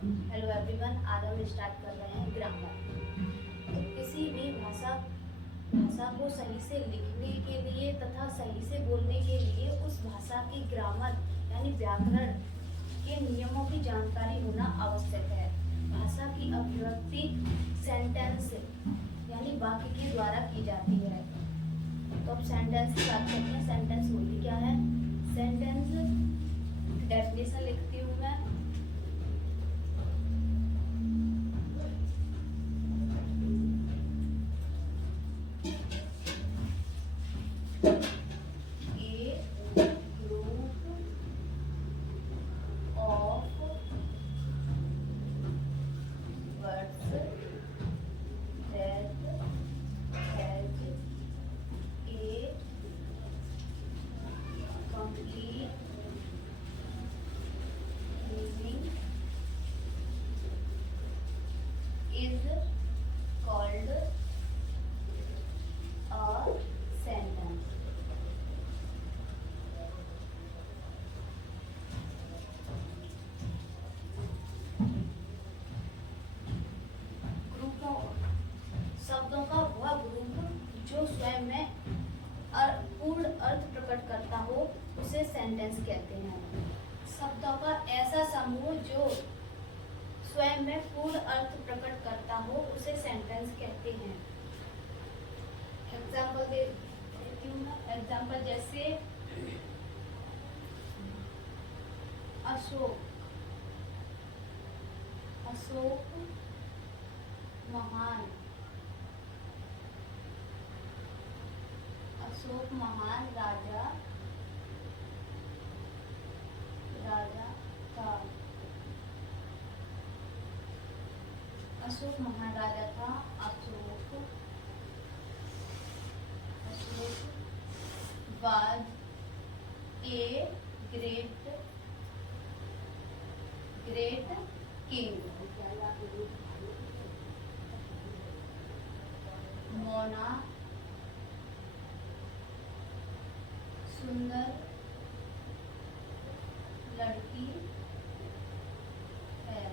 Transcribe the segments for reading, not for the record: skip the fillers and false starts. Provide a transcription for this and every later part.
Hello everyone, आज हम start कर रहे हैं ग्रामर। तो किसी भी भाषा भाषा को सही से लिखने के लिए तथा सही से बोलने के लिए उस भाषा की ग्रामर यानी व्याकरण के नियमों की जानकारी होना आवश्यक है। भाषा की अभिव्यक्ति सेंटेंस यानी वाक्य के द्वारा की जाती है। तो अब सेंटेंस की बात करते हैं। सेंटेंस होती क्या है? सेंटेंस डेफिनेशन लिखती हूँ मैं। Is called a sentence. ग्रुपों शब्दों का वह ग्रुप जो स्वयं में पूर्ण अर्थ प्रकट करता हो उसे सेंटेंस कहते हैं। शब्दों का ऐसा समूह जो स्वयं में पूर्ण अर्थ प्रकट करता हो उसे सेंटेंस कहते हैं। एग्जाम्पल देती हूँ मैं। एग्जाम्पल जैसे अशोक अशोक महान। अशोक महान राजा था। अशोक महान राजा था। Ashok was a great king. Mona सुंदर लड़की है।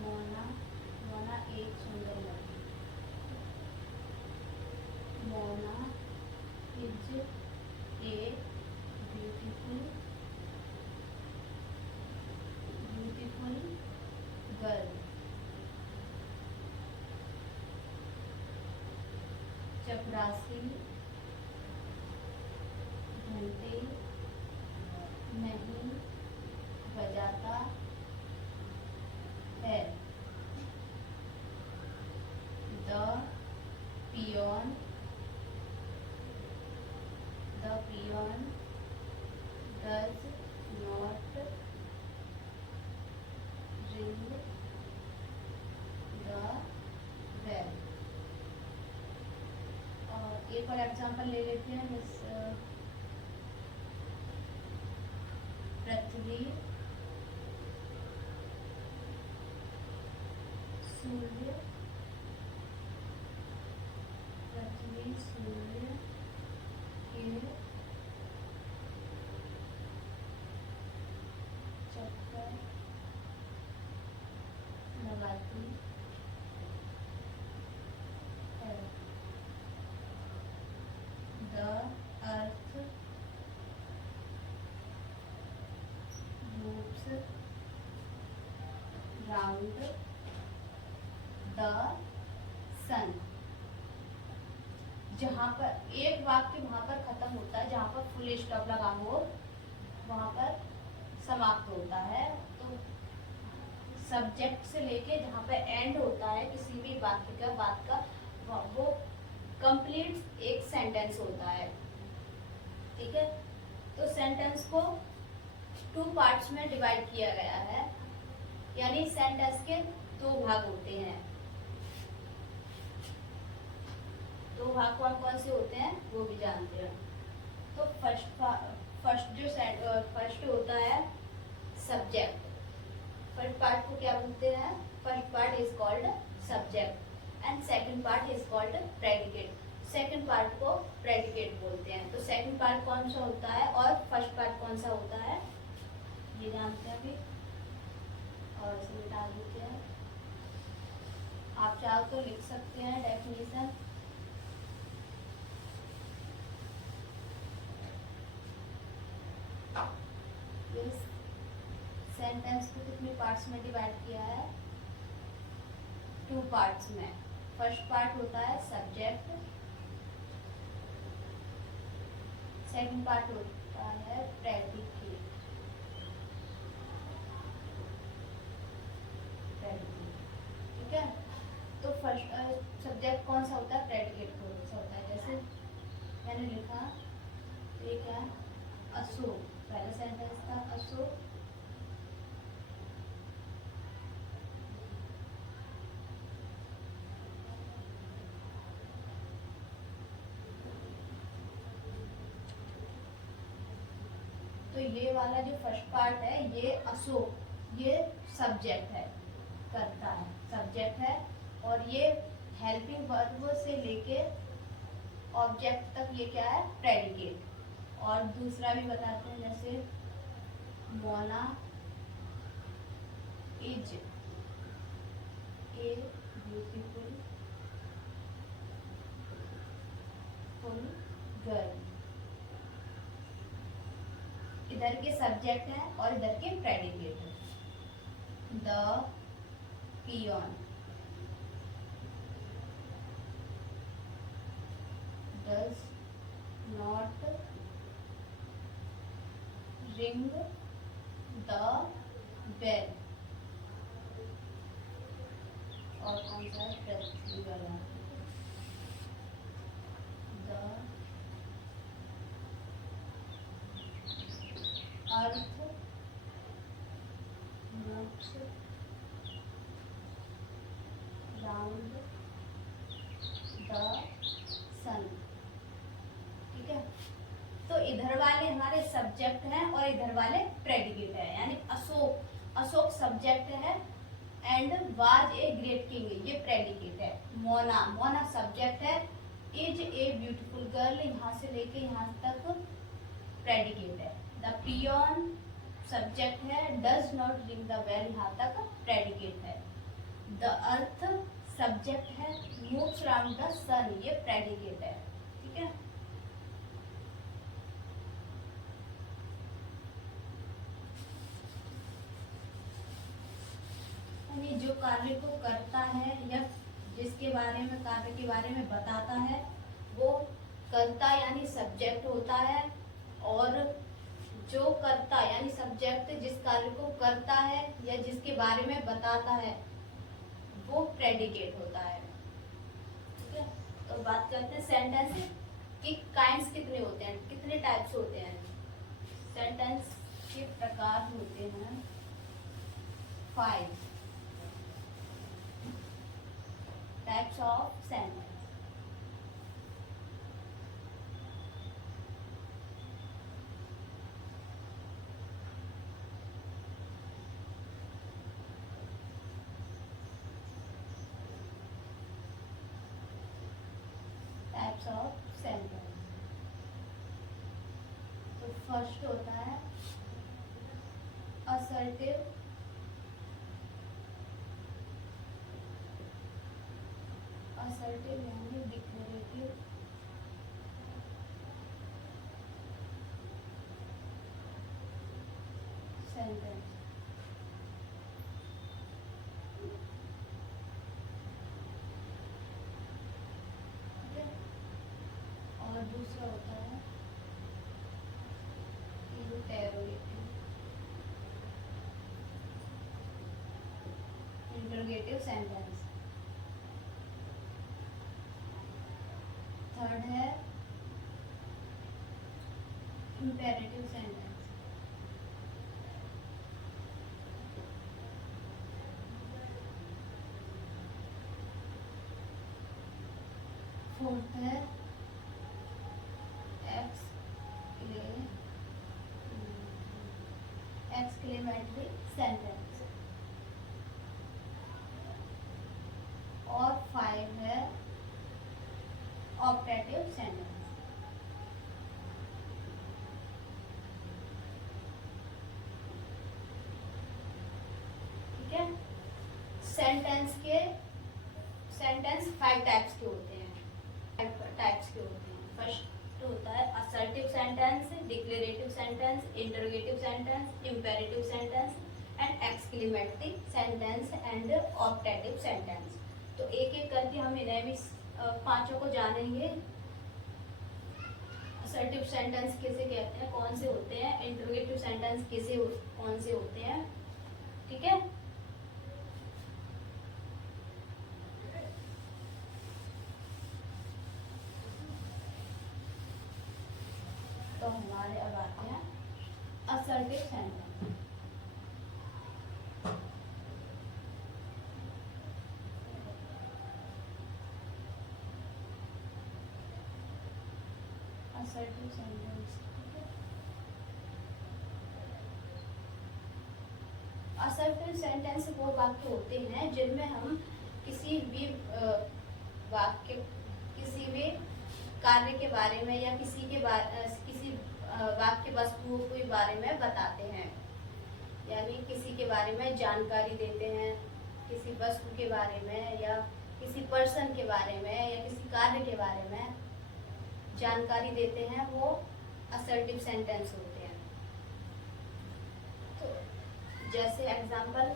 मोना एक सुंदर लड़की। Mona is a beautiful girl. चपरासी घंटे नहीं बजाता है। The peon does not ring the bell. और एक और एग्जाम्पल ले लेते हैं। पृथ्वी सूर्य के चक्कर लगाती है। The earth moves round the sun. जहाँ पर एक वाक्य वहां पर खत्म होता है, जहाँ पर फुल स्टॉप लगा हो वहां पर समाप्त होता है। तो सब्जेक्ट से लेके जहाँ पे एंड होता है किसी भी वाक्य का, बात का, वो कंप्लीट एक सेंटेंस होता है। ठीक है। तो सेंटेंस को 2 पार्ट्स में डिवाइड किया गया है, यानी सेंटेंस के 2 भाग होते हैं। 2 भाग कौन कौन से होते हैं वो भी जानते हैं। तो फर्स्ट होता है सब्जेक्ट। फर्स्ट पार्ट को क्या बोलते हैं? First part is called subject and second part is called predicate. Second part को प्रेडिकेट बोलते हैं। तो सेकंड पार्ट कौन सा होता है और फर्स्ट पार्ट कौन सा होता है ये जानते हैं अभी। और इसे मिटा देते हैं। आप चाहो तो लिख सकते हैं डेफिनेशन। इस सेंटेंस को कितने पार्ट्स में डिवाइड किया है? 2 पार्ट्स में। फर्स्ट पार्ट होता है सब्जेक्ट, सेकंड पार्ट होता है प्रेडिकेट। ठीक है, तो फर्स्ट सब्जेक्ट कौन सा होता है? प्रेडिकेट कौन सा होता है? जैसे मैंने लिखा, ये क्या है? अशोक। पहला सेंटेंस था अशोक तो ये वाला जो फर्स्ट पार्ट है ये अशोक, ये सब्जेक्ट है, करता है, सब्जेक्ट है। और ये हेल्पिंग वर्ब से लेके ऑब्जेक्ट तक ये क्या है? प्रेडिकेट। और दूसरा भी बताते हैं, जैसे Mona is a beautiful girl. इधर के सब्जेक्ट है और इधर के प्रेडिकेट है। The peon does not ring the bell। और कौन सा है? पृथ्वी वाला। The earth moves round the sun। ठीक है, तो इधर वाले हमारे सब्जेक्ट हैं और इधर वाले प्रेडिकेट है। यानी अशोक, अशोक सब्जेक्ट है and was a great king, ये प्रेडिकेट है। मोना, मोना सब्जेक्ट है। इज ए ब्यूटीफुल गर्ल, यहाँ से लेके यहाँ तक प्रेडिकेट है। द पियोन सब्जेक्ट है। Does not ring the bell, यहाँ तक प्रेडिकेट है। द अर्थ सब्जेक्ट है। मूव्स अराउंड द सन, ये प्रेडिकेट है। ठीक है, यानी जो कार्य को करता है या जिसके बारे में, कार्य के बारे में बताता है, वो करता यानी सब्जेक्ट होता है। और जो करता यानी सब्जेक्ट जिस कार्य को करता है या जिसके बारे में बताता है वो प्रेडिकेट होता है। ठीक है, तो बात करते हैं सेंटेंस कि काइंड्स कितने होते हैं, कितने टाइप्स होते हैं। सेंटेंस के प्रकार होते हैं 5 types of sentence. Types of sentence. तो फर्स्ट होता है असर्टिव, असर्टिव यानी डिक्लेरेटिव सेंटेंस। और दूसरा होता है इंटरोगेटिव सेंटेंस। थर्ड है इम्पेरेटिव सेंटेंस। फोर्थ है एक्सक्लेमेटरी सेंटेंस। और 5 है ऑपरेटिव सेंटेंस। ठीक है, सेंटेंस 5 टाइप्स के होते हैं। 5 टाइप्स के होते हैं। फर्स्ट होता है assertive sentence, declarative sentence, interrogative sentence, imperative sentence and exclamatory sentence and optative sentence. तो एक एक करके हम इन्हें भी पांचों को जानेंगे। असर्टिव सेंटेंस किसे कहते हैं, कौन से होते हैं, इंटरोगेटिव सेंटेंस कौन से होते हैं, ठीक है। तो हमारे अब आते हैं assertive sentence. Assertive sentence assertive sentence वो वाक्य होते हैं जिनमें हम किसी भी कार्य के बारे में या किसी वाक्य वस्तुओं के बारे में बताते हैं, यानी किसी के बारे में जानकारी देते हैं, किसी वस्तु के बारे में या किसी पर्सन के बारे में या किसी कार्य के बारे में जानकारी देते हैं, वो असर्टिव सेंटेंस होते हैं। तो जैसे एग्जांपल,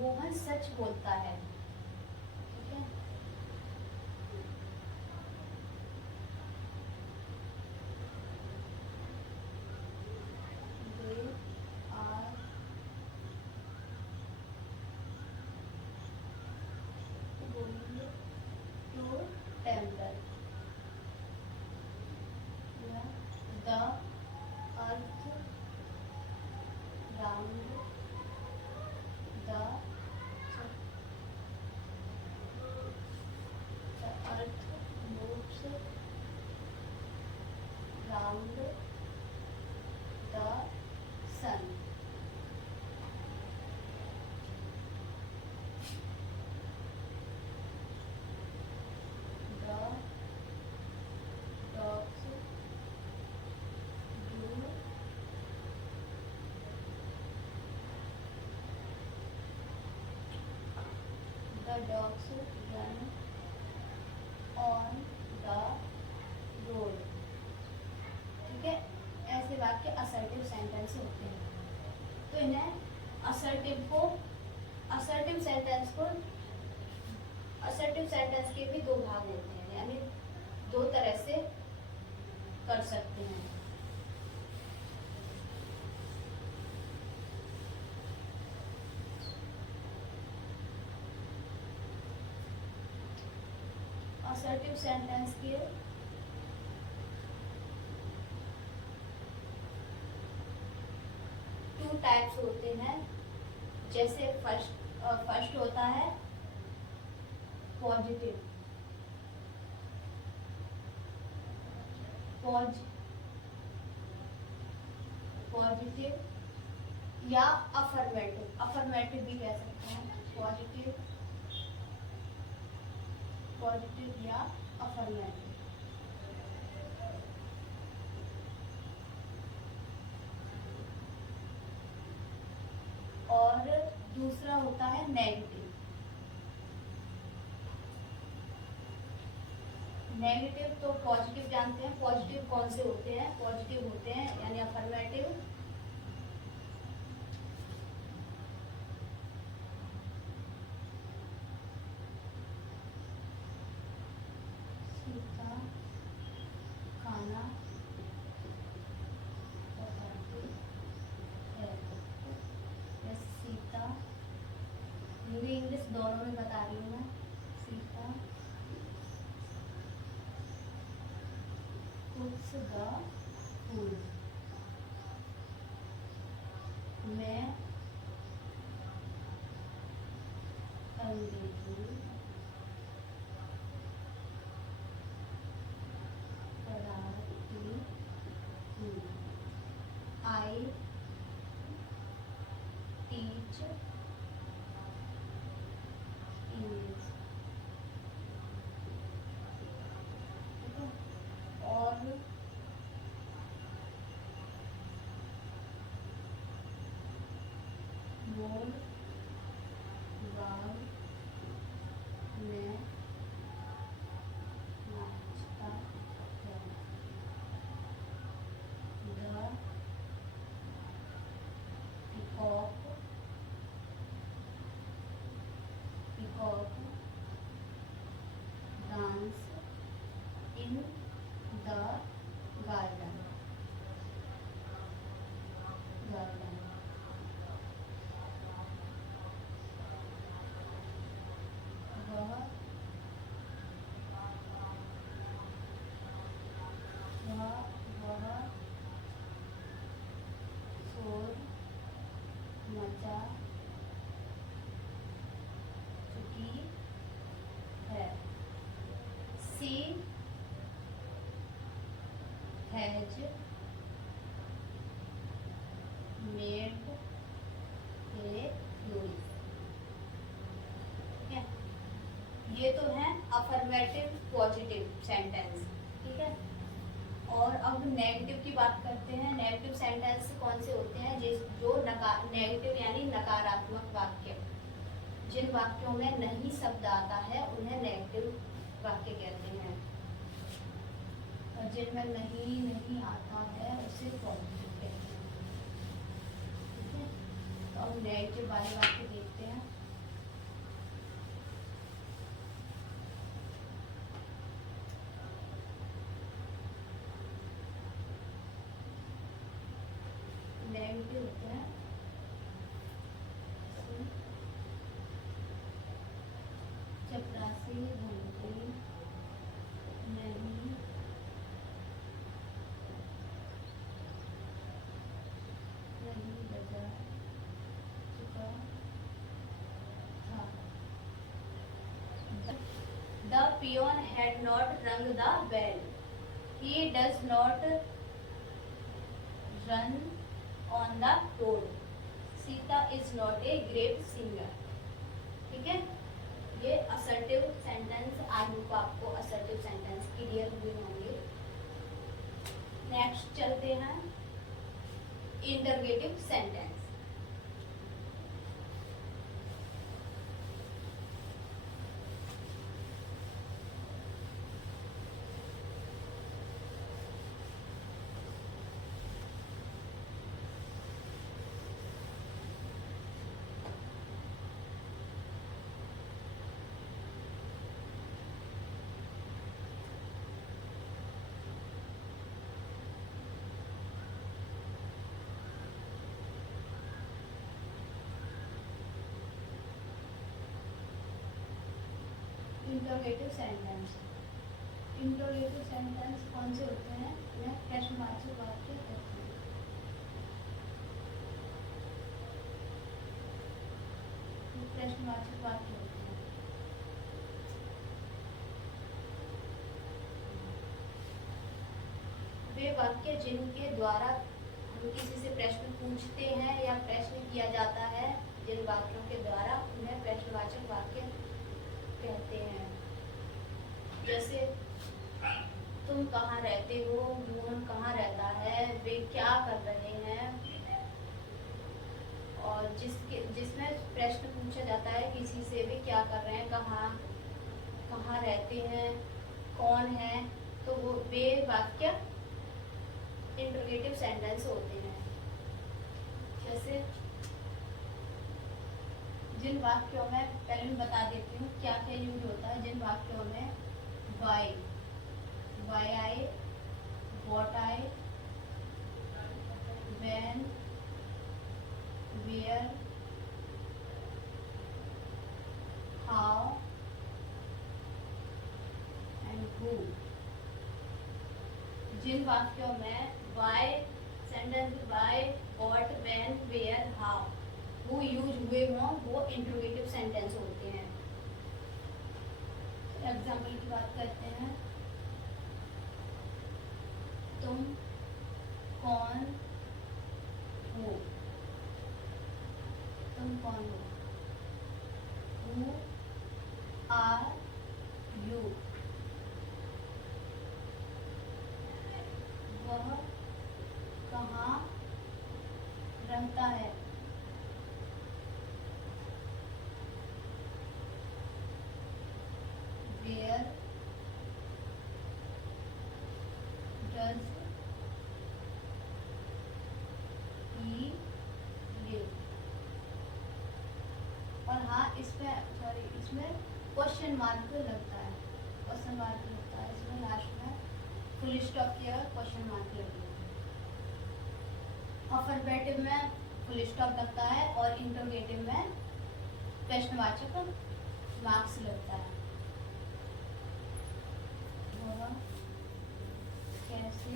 मोहन सच बोलता है, ठीक है। They are going to temple. Yeah. The earth round the earth moves round the sun. The dogs do run on the road, ठीक है। ऐसे वाक्य असर्टिव सेंटेंस होते हैं। तो इन्हें असर्टिव सेंटेंस के भी दो भाग होते हैं, यानी दो तरह से कर सकते हैं। असर्टिव सेंटेंस के टू टाइप्स होते हैं। जैसे फर्स्ट होता है पॉजिटिव या अफर्मेटिव भी कह सकते हैं। पॉजिटिव या अफर्मेटिव। और दूसरा होता है नेगेटिव। तो पॉजिटिव जानते हैं। पॉजिटिव कौन से होते हैं? पॉजिटिव होते हैं यानी अफर्मेटिव, सीता खाना बताती है। सीता, हिंदी इंग्लिश दोनों में बता रही हूँ मैं। सीता puts the food, मैं अंग्रेजी पढ़ाती हूँ। I I teach English. ठीक है, और मोर बाग में नाचता है। The peacock dance in the garden. Garden वह वह शोर मचा चुकी है। सी हैज मेड ए नॉइज। ठीक है, ये तो है अफर्मेटिव पॉजिटिव सेंटेंस। ठीक है, और अब नेगेटिव की बात करते हैं। नेगेटिव सेंटेंस कौन से होते हैं? जो नेगेटिव यानी नकारात्मक वाक्य। जिन वाक्यों में नहीं शब्द आता है उन्हें नेगेटिव वाक्य कहते हैं, और जिनमें नहीं आता है उसे पॉजिटिव कहते हैं। ठीक है, तो अब नेगेटिव वाले वाक्य देखते हैं। नेगेटिव होते हैं चपरासी घंटे नहीं बजा चुका था। The peon had not rung the bell. He does not run on the road. Sita is not a great singer. ठीक है, ये असर्टिव सेंटेंस। आई होप आपको असर्टिव सेंटेंस क्लियर हुए होंगे। नेक्स्ट चलते हैं interrogative sentence. Interrogative sentence. Interrogative sentence कौन से होते हैं? या प्रश्नवाचक वाक्य कहते हैं। प्रश्नवाचक वाक्य होते हैं। वे वाक्य जिनके द्वारा हम किसी से प्रश्न पूछते हैं या प्रश्न किया जाता है, जिन वाक्यों के द्वारा उन्हें प्रश्नवाचक वाक्य कहते हैं। जैसे तुम कहाँ रहते हो, मोहन कहाँ रहता है, वे क्या कर रहे हैं। और जिसमें प्रश्न पूछा जाता है किसी से, वे क्या कर रहे हैं, कहाँ रहते हैं, कौन है, तो वे वाक्य इंटरोगेटिव सेंटेंस होते हैं। जैसे जिन वाक्यों में, पहले मैं बता देती हूँ क्या क्या यूज होता है। जिन वाक्यों में why I, what I, when, where, how and who. जिन वाक्यों में why sentence why, what, when, where, how, वो यूज हुए हों, वो इंटरोगेटिव सेंटेंस होते हैं। एग्जाम्पल की बात करते हैं। तुम कौन कौन हो? Who are you? वह कहाँ रहता है? Where does he live? और हाँ, इसमें क्वेश्चन मार्क लगता है, इसमें लास्ट में फुल स्टॉप किया क्वेश्चन मार्क लगेगा। अफर्मेटिव में फुल स्टॉप लगता है और इंटरोगेटिव में प्रश्नवाचक मार्क्स लगता है। वह कैसे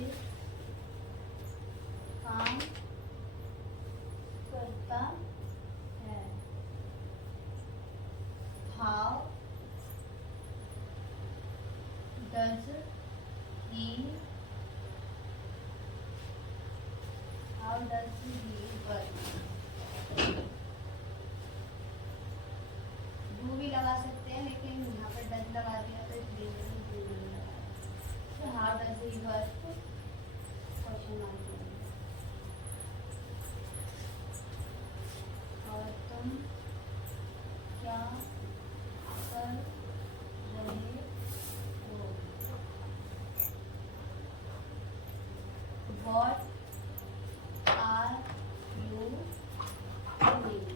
काम करता है? How does he work? Do भी लगा सकते हैं, लेकिन यहाँ पर does लगा दिया तो इसलिए do नहीं लगा। तो how does he work? Question mark. और तुम क्या कर रहे हो? What are you doing?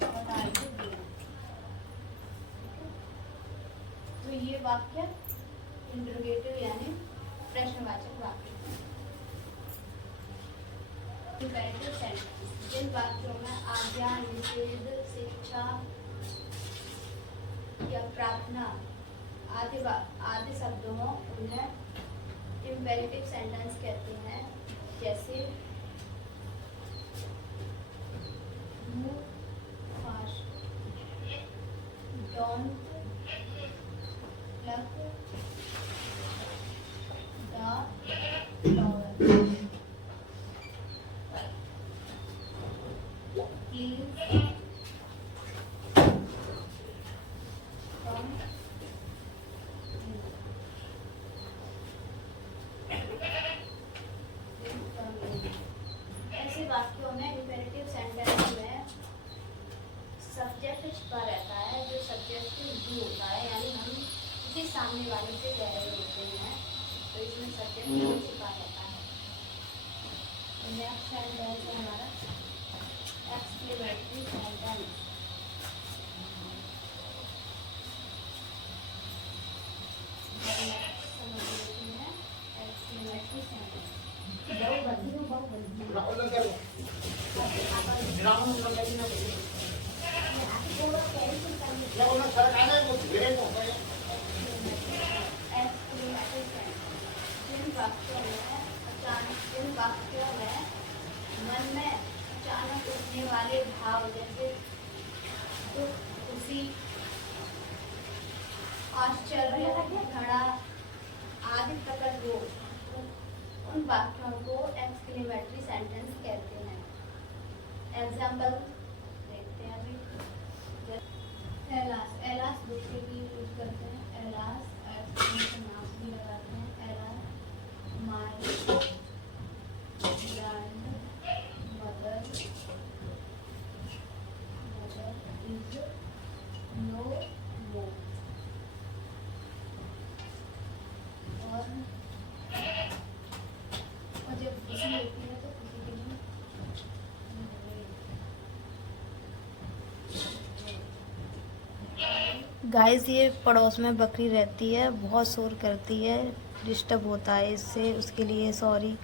What are you doing? तो ये वाक्य इंटरोगेटिव यानी प्रश्नवाचक वाक्य। इंपेरेटिव सेंटेंस जिन वाक्यों में आज्ञा, निषेध, शिक्षा या प्रार्थना आदि शब्द हो उन्हें इंपेरेटिव सेंटेंस कहते हैं। जैसे move fast, don't pluck the flower, please come ऐसे वाक्यों में इंपेरेटिव सेंटेंस में सब्जेक्ट छिपा रहता है। जो सब्जेक्ट यू होता है, यानी हम किसी सामने वाले से कह रहे होते हैं, तो इसमें सब्जेक्ट यू छिपा रहता है। नेक्स्ट सेंटेंस है हमारा एक्सक्लेमेटरी सेंटेंस। जिन वाक्यों में मन में अचानक उठने वाले भाव जैसे दुख, खुशी, आश्चर्य, घृणा आदि प्रकट हो, उन वाक्यों को एक्सक्लेमेटरी सेंटेंस कहते हैं। एग्जाम्पल देखते हैं अभी। एलास, एलास दूसरे भी यूज करते हैं। एलास एक्सक्लेमेशन मार्क्स भी लगाते हैं। Alas my grandmother is no more. और जब खुशी होती है तो खुशी के लिए गाइस, ये पड़ोस में बकरी रहती है, बहुत शोर करती है, डिस्टर्ब होता है इससे, उसके लिए सॉरी।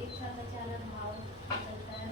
एक साथ अचानक भाव चलता है।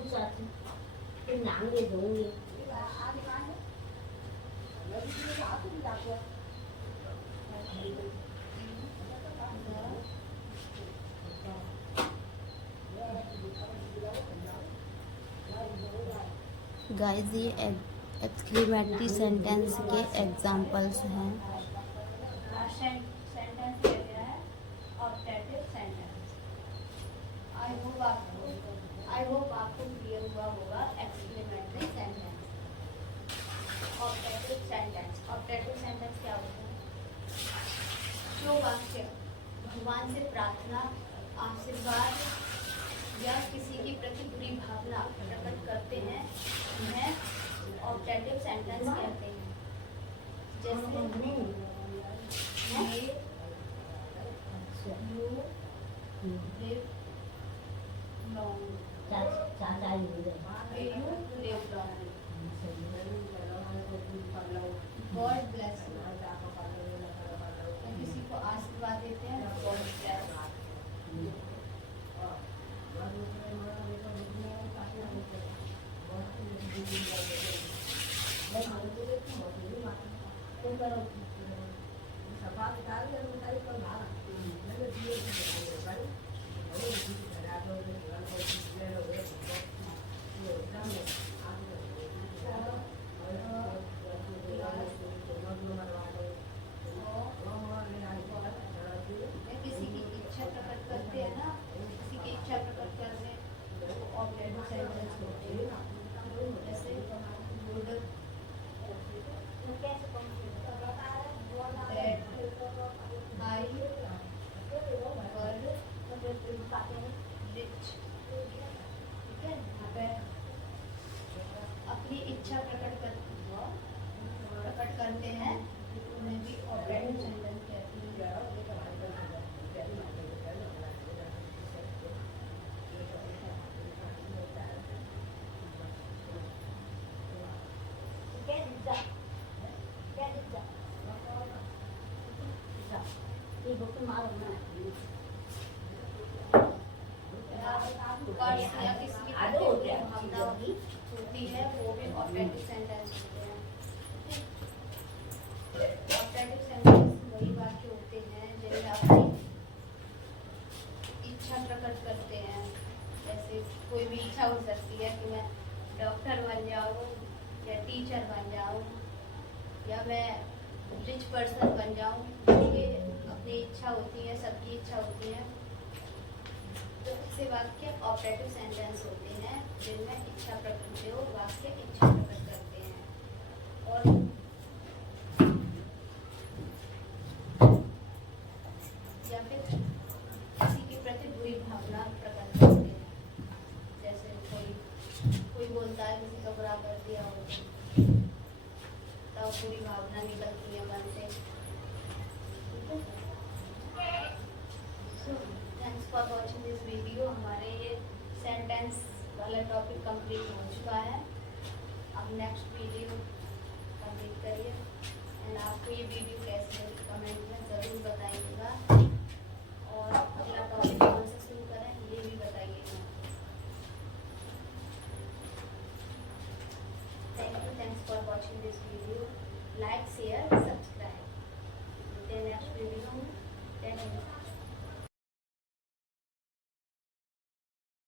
नाम दे दूंगी। गाइस ये एक्सक्लेमेटरी सेंटेंस के एग्जांपल्स हैं। सेंटेंस दिया गया है ऑब्जेक्टिव सेंटेंस। आई होप आपको क्लियर हुआ होगा एक्सक्लेमेटरी सेंटेंस। ऑब्जेक्टिव सेंटेंस क्या होता है? जो वाक्य भगवान से प्रार्थना, आशीर्वाद या किसी की प्रति बुरी भावना प्रकट करते हैं उन्हें ऑब्जेक्टिव सेंटेंस कहते हैं। जैसे ये you live long, may you live long, God bless you। या किसी को आशीर्वाद देते हैं God bless। किसी की इच्छा प्रकट करते हैं ना, किसी की इच्छा प्रकट करने ऑब्जेक्टिव सेंटेंस होते हैं। जैसे गुड आई रिच, ठीक है। यहाँ पे अपनी इच्छा प्रकट करते हैं उन्हें भी ऑब्जेक्टिव सेंटेंस कहते हैं। या किसी की प्रति बुरी भावना होती है वो भी ऑब्जेक्टिव सेंटेंस होते हैं। ऑब्जेक्टिव सेंटेंस वही वाक्य होते हैं जिनमें अपनी इच्छा प्रकट करते हैं। जैसे कोई भी इच्छा हो सकती है कि मैं डॉक्टर बन जाऊँ या टीचर बन जाऊँ या मैं रिच पर्सन बन जाऊँ। ये अपनी इच्छा होती है, सबकी इच्छा होती है। तो ऐसे वाक्य ऑब्जेक्टिव सेंटेंस होते हैं जिनमें इच्छा प्रकट हो, वाक्य इच्छा प्रकट करते हैं। और या फिर किसी के प्रति बुरी भावना प्रकट करते हैं। जैसे कोई बोलता है किसी का बुरा कर दिया हो तब बुरी भावना निकलती है मन से। Thanks for watching this video. हमारे ये सेंटेंस वाला टॉपिक कंप्लीट हो चुका है। अब नेक्स्ट वीडियो कंप्लीट करिए एंड आपको ये वीडियो कैसे लगी कमेंट में ज़रूर बताइएगा और अगला टॉपिक कौन से शुरू करें ये भी बताइएगा। Thanks for watching this video. Like share subscribe. Next video में।